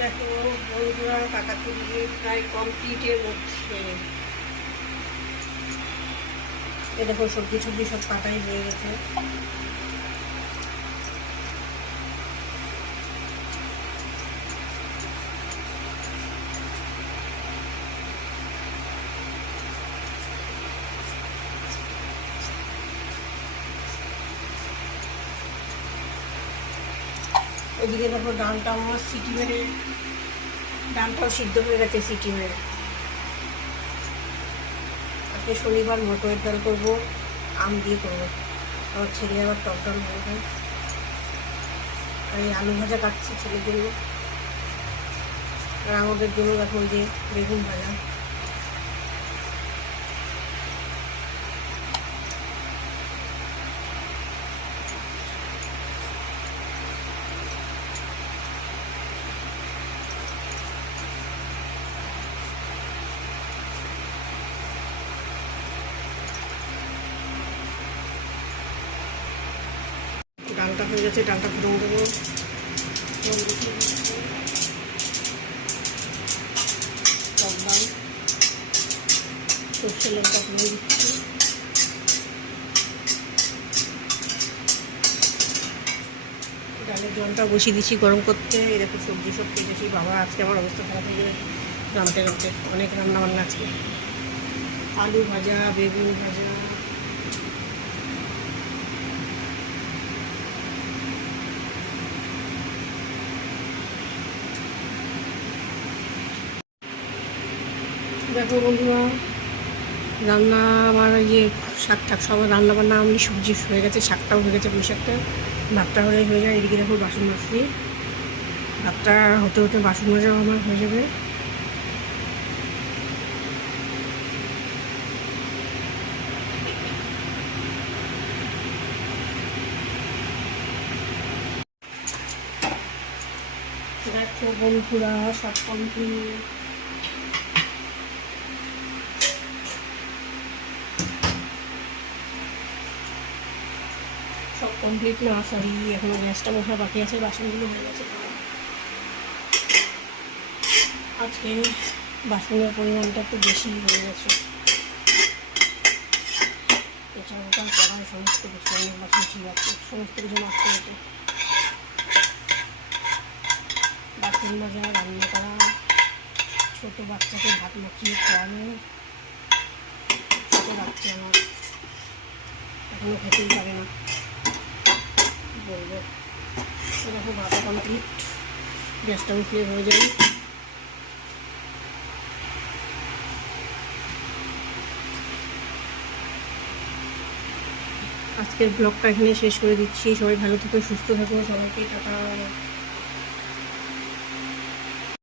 দেখো বন্ধুরা, কাটাকুটি প্রায় কমপ্লিটের মধ্যে। এ দেখো সবজি সব কাটাই হয়ে গেছে। ওদিকে দেখো ডালটা আমার সিটি মেরে, ডালটাও সিদ্ধ হয়ে গেছে সিটি মেরে। আজকে শনিবার মটরের ডাল করবো, আম দিয়ে করবো। আমার ছেলে আবার টক ডাল ভালো খায়। আর এই আলু ভাজা কাটছি ছেলের জন্য, আর আমাদের জন্য দেখো ওই যে বেগুন ভাজা। ডালটা হয়ে গেছে, ডালটা ফুটে দেবো। টক ডাল সর্ষে লঙ্কা ফুটে দিচ্ছি। ডালের জলটা বসিয়ে দিচ্ছি গরম করতে। এই দেখো সবজি সব কেটেছি। বাবা আজকে আমার অবস্থা খারাপ হয়ে যাবে রাঁধতে রাঁধতে, অনেক রান্না বান্না আজকে। আলু ভাজা, বেগুন ভাজা, দেখো বন্ধুরা রান্না আমার যে শাক ঠাক সব রান্না বান্না, আমি সবজি হয়ে গেছে, শাকটাও হয়ে গেছে, পুঁই শাকটা। ভাতটা হলে হয়ে যায়। এদিকে দেখো বাসন মাজছি। ভাতটা হতে হতে বাসন মাজাও আমার হয়ে যাবে। দেখো বন্ধুরা সব কমপ্লিট। সব কমপ্লিট না, সরি এখনো গ্যাসটা মোছা বাকি আছে, বাসনগুলো হয়ে গেছে। আজকে বাসনের পরিমাণটা একটু বেশি হয়ে গেছে। এছাড়া কড়াই সমস্ত কিছু অনেক বাসন ছিল, সমস্ত কিছু মাছতে হতো। বাসন মাজা, রান্না করা, ছোটো বাচ্চাকে ভাত মাখিয়ে খাওয়ানো। ছোটো বাচ্চা আমার এখনও খেতেই পারে না, বলবো। এরকম ভাতা কমপ্লিট, গ্যাসটা উঠিয়ে হয়ে যাবে। আজকের ব্লগটা এখানে শেষ করে দিচ্ছি। সবাই ভালো থেকো, সুস্থ থাকো, সবাইকে টাটা।